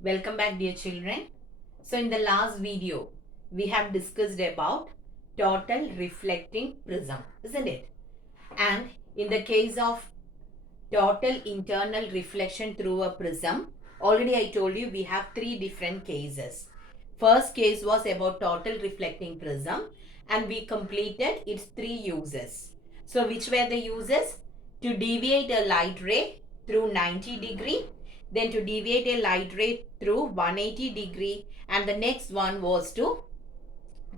Welcome back, dear children. So in the last video, we have discussed about total reflecting prism, isn't it? And in the case of total internal reflection through a prism, already I told you we have three different cases. First case was about total reflecting prism and we completed its three uses. So which were the uses? To deviate a light ray through 90-degree, then to deviate a light ray through 180-degree, and the next one was to,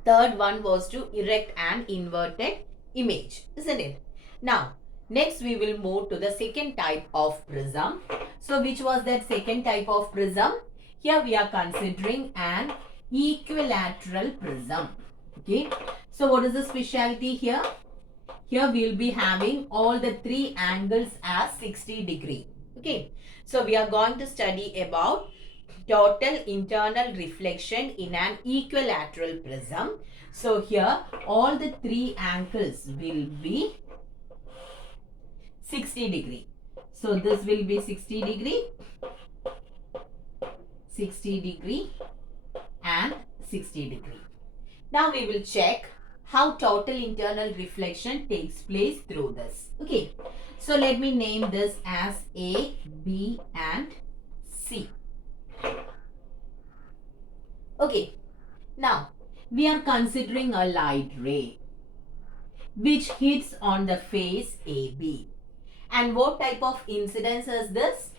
third one was to erect an inverted image, isn't it? Now, next we will move to the second type of prism. So, which was that second type of prism? Here we are considering an equilateral prism. Okay. So, what is the specialty here? Here we will be having all the three angles as 60-degree. Okay. So, we are going to study about total internal reflection in an equilateral prism. So here all the three angles will be 60-degree. So this will be 60-degree, 60-degree and 60-degree. Now we will check how total internal reflection takes place through this. Okay. So let me name this as A, B and C. Okay, now we are considering a light ray which hits on the face AB. And what type of incidence is this?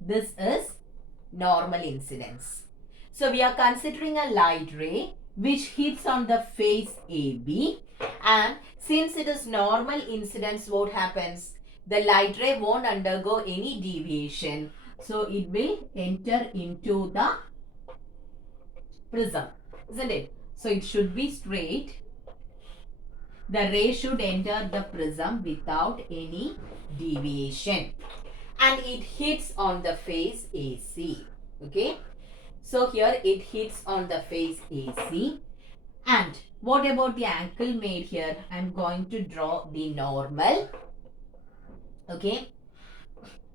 This is normal incidence. So we are considering a light ray which hits on the face AB, and since it is normal incidence, what happens? The light ray won't undergo any deviation. So it will enter into the prism, isn't it? So it should be straight. The ray should enter the prism without any deviation, and it hits on the face AC. Okay. So here it hits on the face AC. And what about the angle made here? I am going to draw the normal. Okay.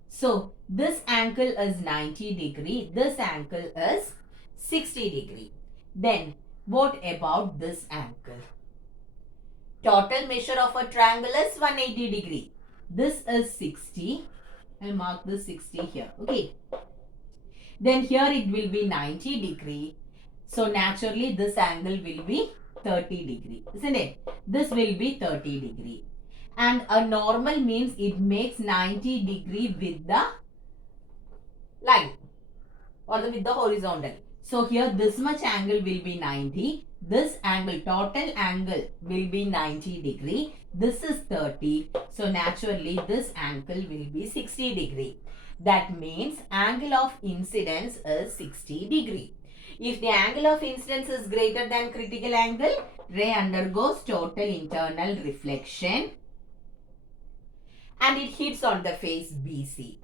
So this angle is 90-degree. This angle is 60-degree. Then what about this angle? Total measure of a triangle is 180-degree. This is 60. I'll mark this 60 here. Okay. Then here it will be 90-degree. So naturally this angle will be 30-degree. Isn't it? This will be 30-degree. And a normal means it makes 90-degree with the line or with the horizontal. So here this much angle will be 90. This angle, total angle will be 90-degree. This is 30. So naturally this angle will be 60-degree. That means angle of incidence is 60-degree. If the angle of incidence is greater than critical angle, ray undergoes total internal reflection and it hits on the face BC.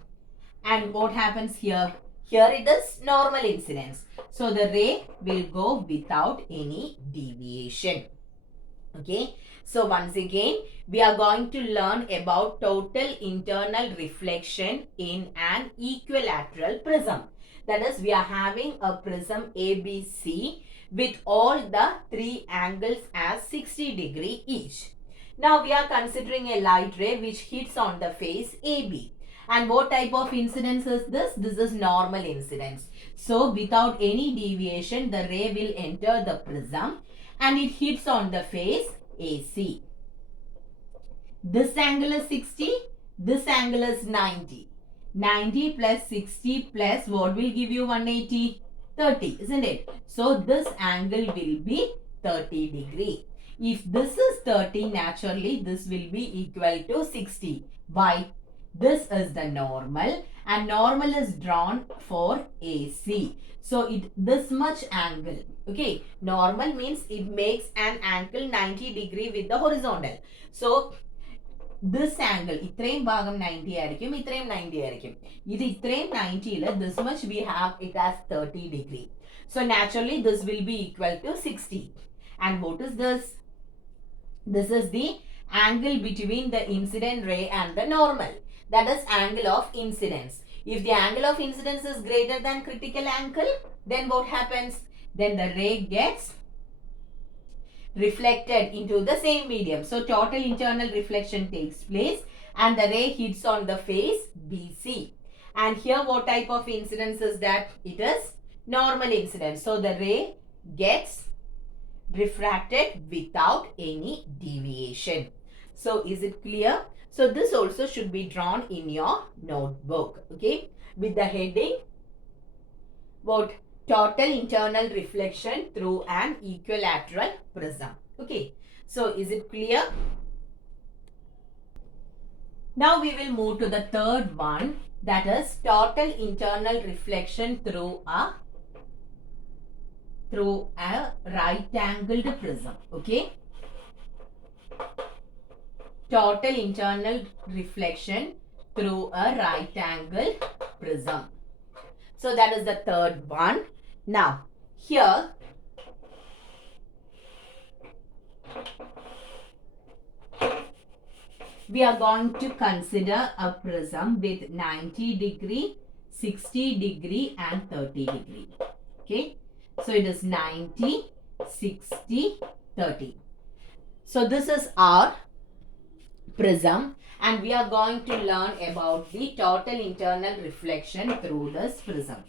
And what happens here? Here it is normal incidence. So the ray will go without any deviation. Okay. So once again, we are going to learn about total internal reflection in an equilateral prism. That is, we are having a prism ABC with all the three angles as 60-degree each. Now we are considering a light ray which hits on the face AB. And what type of incidence is this? This is normal incidence. So without any deviation, the ray will enter the prism and it hits on the face AC. This angle is 60. This angle is 90. 90 plus 60 plus what will give you 180? 30, isn't it? So this angle will be 30-degree. If this is 30, naturally this will be equal to 60. Why? This is the normal and normal is drawn for AC. So this much angle. Okay. Normal means it makes an angle 90-degree with the horizontal. So this angle, itrayum bhagam 90 ആയിരിക്കും, itrayum 90 ആയിരിക്കും. ഇത് ഇത്രയും 90 this much we have it as 30-degree. So naturally this will be equal to 60. And what is this? This is the angle between the incident ray and the normal. That is angle of incidence. If the angle of incidence is greater than critical angle, then what happens? Then the ray gets reflected into the same medium. So total internal reflection takes place and the ray hits on the face BC. And here what type of incidence is that? It is normal incidence. So the ray gets refracted without any deviation. So is it clear? So this also should be drawn in your notebook, okay, with the heading what? Total internal reflection through an equilateral prism. Okay, so is it clear? Now we will move to the third one, that is total internal reflection through a right angled prism. Okay, total internal reflection through a right angle prism. So that is the third one. Now here we are going to consider a prism with 90 degree, 60 degree and 30 degree. Okay, so it is 90, 60, 30. So this is our prism and we are going to learn about the total internal reflection through this prism.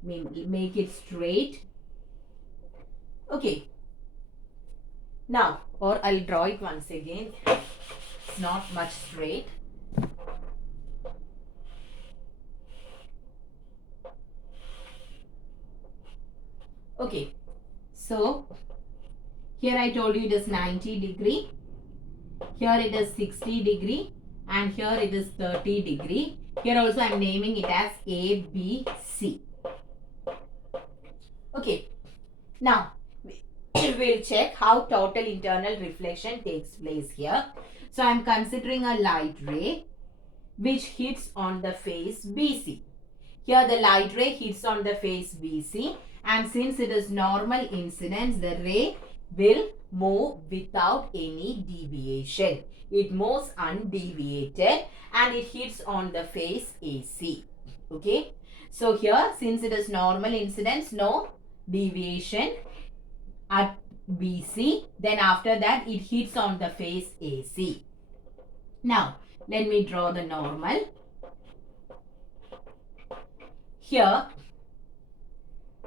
Make it straight. Okay. Now, or I'll draw it once again. It's not much straight. Okay. So, here I told you it is 90 degree. Here it is 60 degree and here it is 30 degree. Here also I am naming it as A, B, C. Okay. Now, we'll check how total internal reflection takes place here. So, I am considering a light ray which hits on the face BC. Here the light ray hits on the face BC and since it is normal incidence, the ray will move without any deviation. It moves undeviated and it hits on the face AC. Okay. So here since it is normal incidence, no deviation at BC. Then after that it hits on the face AC. Now let me draw the normal. Here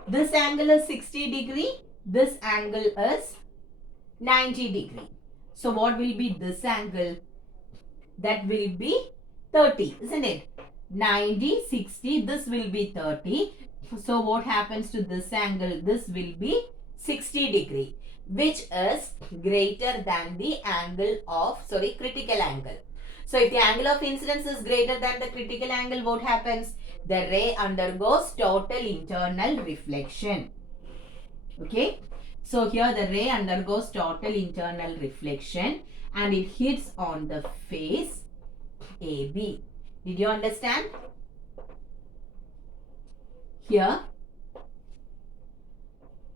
this angle is 60 degree. This angle is 90 degree. So what will be this angle? That will be 30, isn't it? 90, 60, this will be 30. So what happens to this angle? This will be 60 degree, which is greater than the angle of, critical angle. So if the angle of incidence is greater than the critical angle, what happens? The ray undergoes total internal reflection. Okay. So here the ray undergoes total internal reflection and it hits on the face AB. Did you understand? Here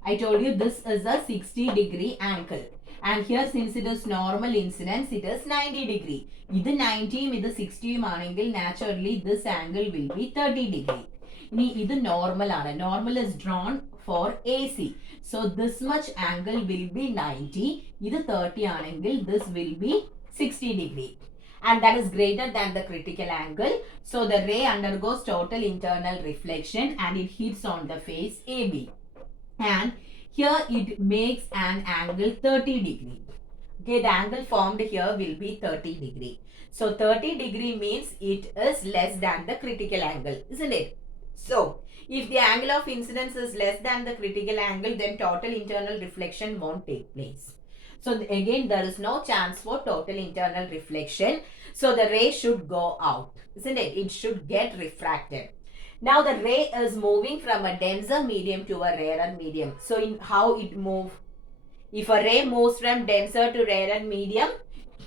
I told you this is a 60 degree angle. And here since it is normal incidence, it is 90 degree. This 90, this 60 angle, naturally this angle will be 30 degree. This normal. Normal is drawn for AC. So this much angle will be 90. This 30 angle, this will be 60 degree. And that is greater than the critical angle. So the ray undergoes total internal reflection and it hits on the face AB. And here it makes an angle 30 degree. Okay, the angle formed here will be 30 degree. So 30 degree means it is less than the critical angle, isn't it? So if the angle of incidence is less than the critical angle, then total internal reflection won't take place. So again, there is no chance for total internal reflection. So the ray should go out, isn't it? It should get refracted. Now the ray is moving from a denser medium to a rarer medium. So in how it moves? If a ray moves from denser to rarer medium,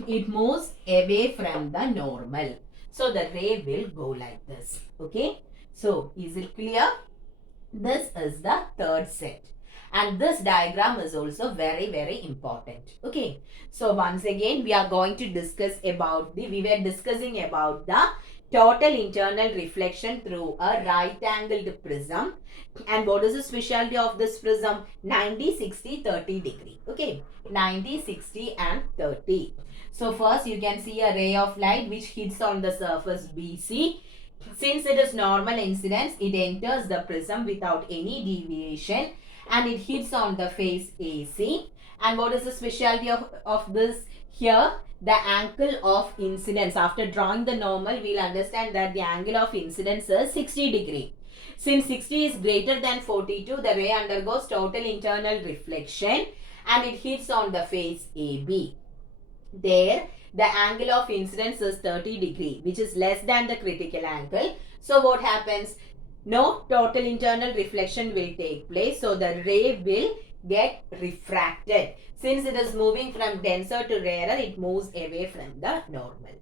it moves away from the normal. So the ray will go like this. Okay. So is it clear? This is the third set. And this diagram is also very, very important. Okay. So once again, we are going to discuss about we were discussing about the total internal reflection through a right angled prism. And what is the specialty of this prism? 90, 60, 30 degree. Okay, 90, 60 and 30. So first you can see a ray of light which hits on the surface BC. Since it is normal incidence, it enters the prism without any deviation and it hits on the face AC. And what is the specialty of this here? The angle of incidence. After drawing the normal, we'll understand that the angle of incidence is 60 degree. Since 60 is greater than 42, the ray undergoes total internal reflection and it hits on the face AB. There, the angle of incidence is 30 degree, which is less than the critical angle. So what happens? No total internal reflection will take place. So the ray will get refracted. Since it is moving from denser to rarer, it moves away from the normal.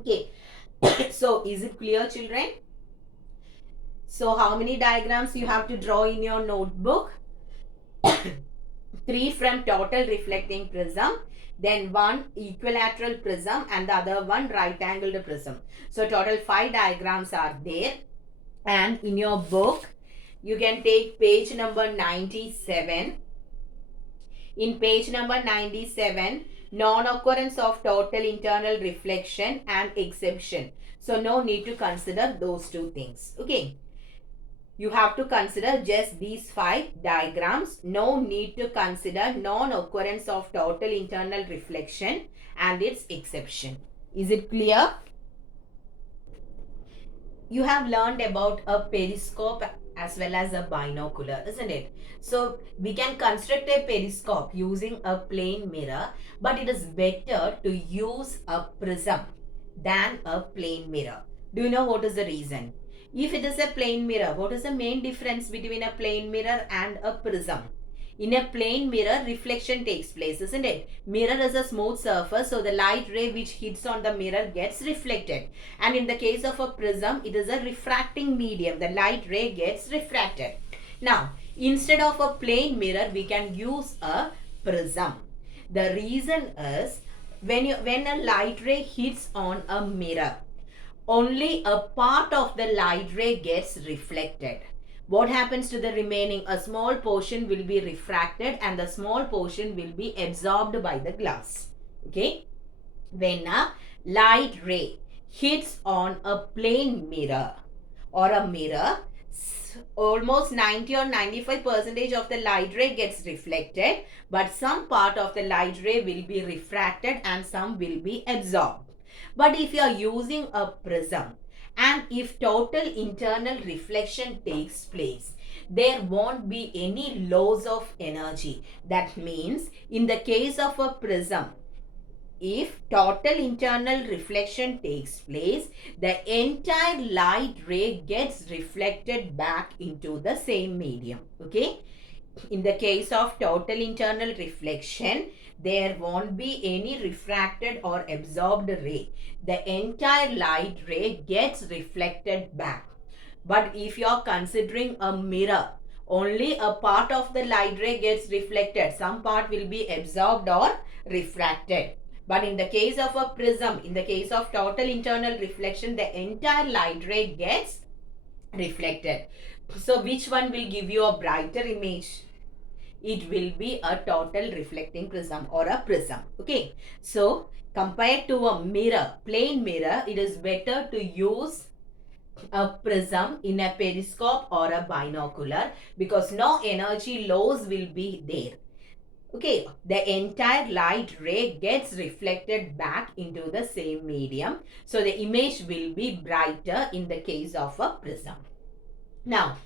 Okay. So is it clear, children? So how many diagrams you have to draw in your notebook? 3 from total reflecting prism, then 1 equilateral prism and the other one right angled prism. So total 5 diagrams are there. And in your book, you can take page number 97. In page number 97, non-occurrence of total internal reflection and exception. So no need to consider those two things. Okay. You have to consider just these 5 diagrams. No need to consider non-occurrence of total internal reflection and its exception. Is it clear? You have learned about a periscope as well as a binocular, isn't it? So we can construct a periscope using a plane mirror, but it is better to use a prism than a plane mirror. Do you know what is the reason? If it is a plane mirror, what is the main difference between a plane mirror and a prism? In a plane mirror, reflection takes place, isn't it? Mirror is a smooth surface, so the light ray which hits on the mirror gets reflected. And in the case of a prism, it is a refracting medium. The light ray gets refracted. Now, instead of a plane mirror, we can use a prism. The reason is, when a light ray hits on a mirror, only a part of the light ray gets reflected. What happens to the remaining? A small portion will be refracted and the small portion will be absorbed by the glass. Okay. When a light ray hits on a plane mirror or a mirror, almost 90 or 95% of the light ray gets reflected, but some part of the light ray will be refracted and some will be absorbed. But if you are using a prism and if total internal reflection takes place, there won't be any loss of energy. That means in the case of a prism, if total internal reflection takes place, the entire light ray gets reflected back into the same medium. Okay. In the case of total internal reflection, there won't be any refracted or absorbed ray. The entire light ray gets reflected back. But if you are considering a mirror, only a part of the light ray gets reflected. Some part will be absorbed or refracted. But in the case of a prism, in the case of total internal reflection, the entire light ray gets reflected. So which one will give you a brighter image? It will be a total reflecting prism or a prism. Okay. So compared to a mirror, plain mirror, it is better to use a prism in a periscope or a binocular because no energy loss will be there. Okay, the entire light ray gets reflected back into the same medium. So the image will be brighter in the case of a prism. Now,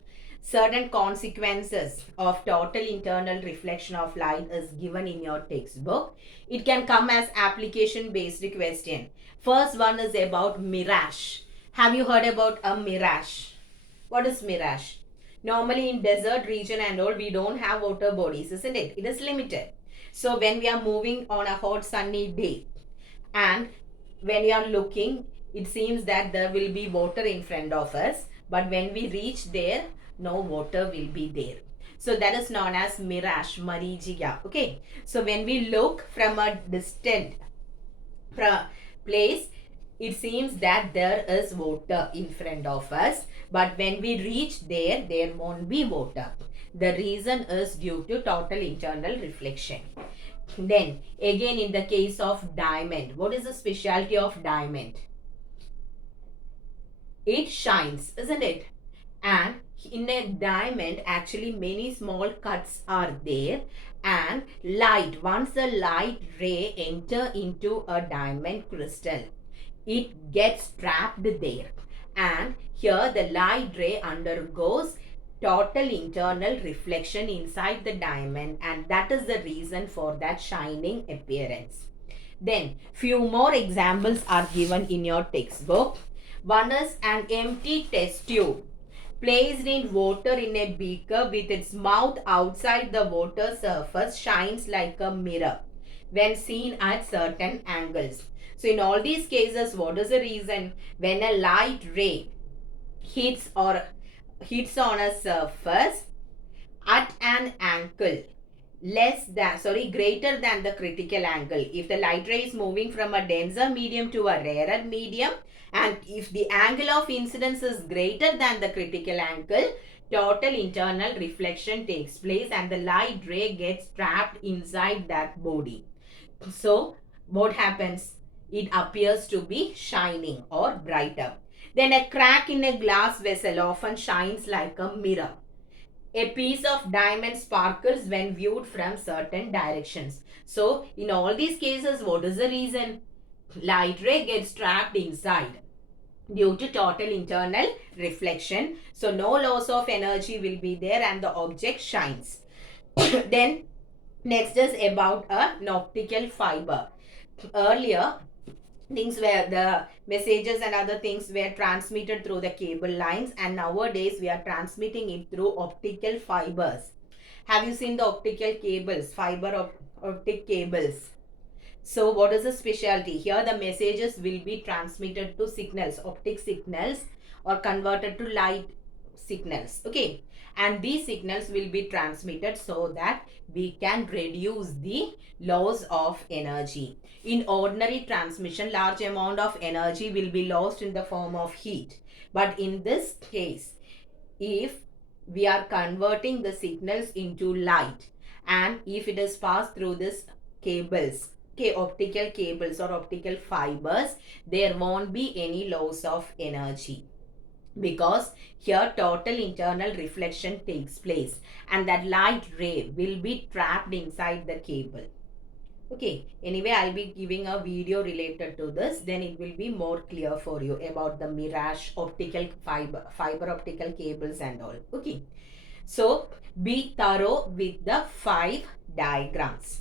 certain consequences of total internal reflection of light is given in your textbook. It can come as application based question. First one is about mirage. Have you heard about a mirage? What is mirage? Normally in desert region and all, we don't have water bodies, isn't it? It is limited. So when we are moving on a hot sunny day and when you are looking, it seems that there will be water in front of us. But when we reach there, no water will be there. So that is known as mirage, marijiya. Okay. So when we look from a distant place, it seems that there is water in front of us, but when we reach there, there won't be water. The reason is due to total internal reflection. Then again, in the case of diamond, what is the specialty of diamond? It shines, isn't it? And in a diamond, actually many small cuts are there, and light, once the light ray enter into a diamond crystal, it gets trapped there, and here the light ray undergoes total internal reflection inside the diamond, and that is the reason for that shining appearance. Then few more examples are given in your textbook. One is an empty test tube placed in water in a beaker with its mouth outside the water surface shines like a mirror when seen at certain angles. So in all these cases, what is the reason? When a light ray hits on a surface at an angle greater than the critical angle. If the light ray is moving from a denser medium to a rarer medium, and if the angle of incidence is greater than the critical angle, total internal reflection takes place and the light ray gets trapped inside that body. So what happens? It appears to be shining or brighter. Then a crack in a glass vessel often shines like a mirror. A piece of diamond sparkles when viewed from certain directions. So in all these cases, what is the reason? Light ray gets trapped inside due to total internal reflection. So no loss of energy will be there and the object shines. Then next is about an optical fiber. Earlier, things where the messages and other things were transmitted through the cable lines, and nowadays we are transmitting it through optical fibers. Have you seen the optical cables, optic cables? So what is the specialty? Here the messages will be transmitted to signals, optic signals, or converted to light signals. Okay, and these signals will be transmitted so that we can reduce the loss of energy. In ordinary transmission, large amount of energy will be lost in the form of heat. But in this case, if we are converting the signals into light, and if it is passed through this cables, okay, optical cables or optical fibers, there won't be any loss of energy, because here total internal reflection takes place and that light ray will be trapped inside the cable. Okay, anyway, I'll be giving a video related to this, then it will be more clear for you about the mirage optical fiber optical cables and all. Okay, so be thorough with the 5 diagrams.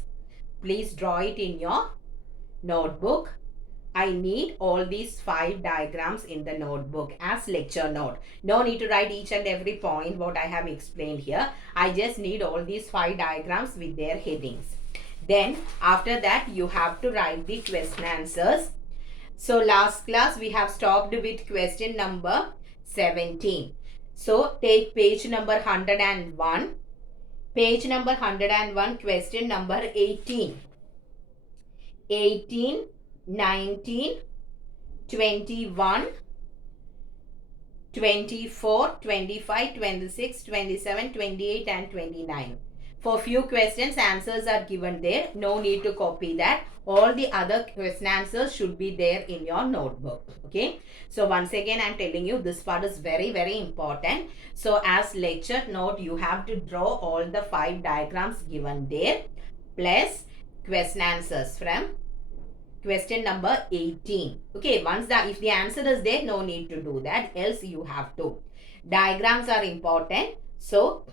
Please draw it in your notebook. I need all these 5 diagrams in the notebook as lecture note. No need to write each and every point what I have explained here. I just need all these 5 diagrams with their headings. Then after that you have to write the question answers. So last class we have stopped with question number 17. So take page number 101. Page number 101, question number 18. 18, 19, 21, 24, 25, 26, 27, 28 and 29. For few questions, answers are given there. No need to copy that. All the other question answers should be there in your notebook. Okay. So once again, I am telling you this part is very, very important. So as lecture note, you have to draw all the 5 diagrams given there plus question answers from question number 18. Okay, once that if the answer is there, no need to do that, else you have to. Diagrams are important. So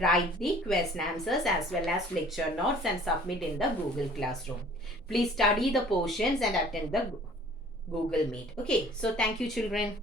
write the question answers as well as lecture notes and submit in the Google Classroom. Please study the portions and attend the Google Meet. Okay, so thank you children.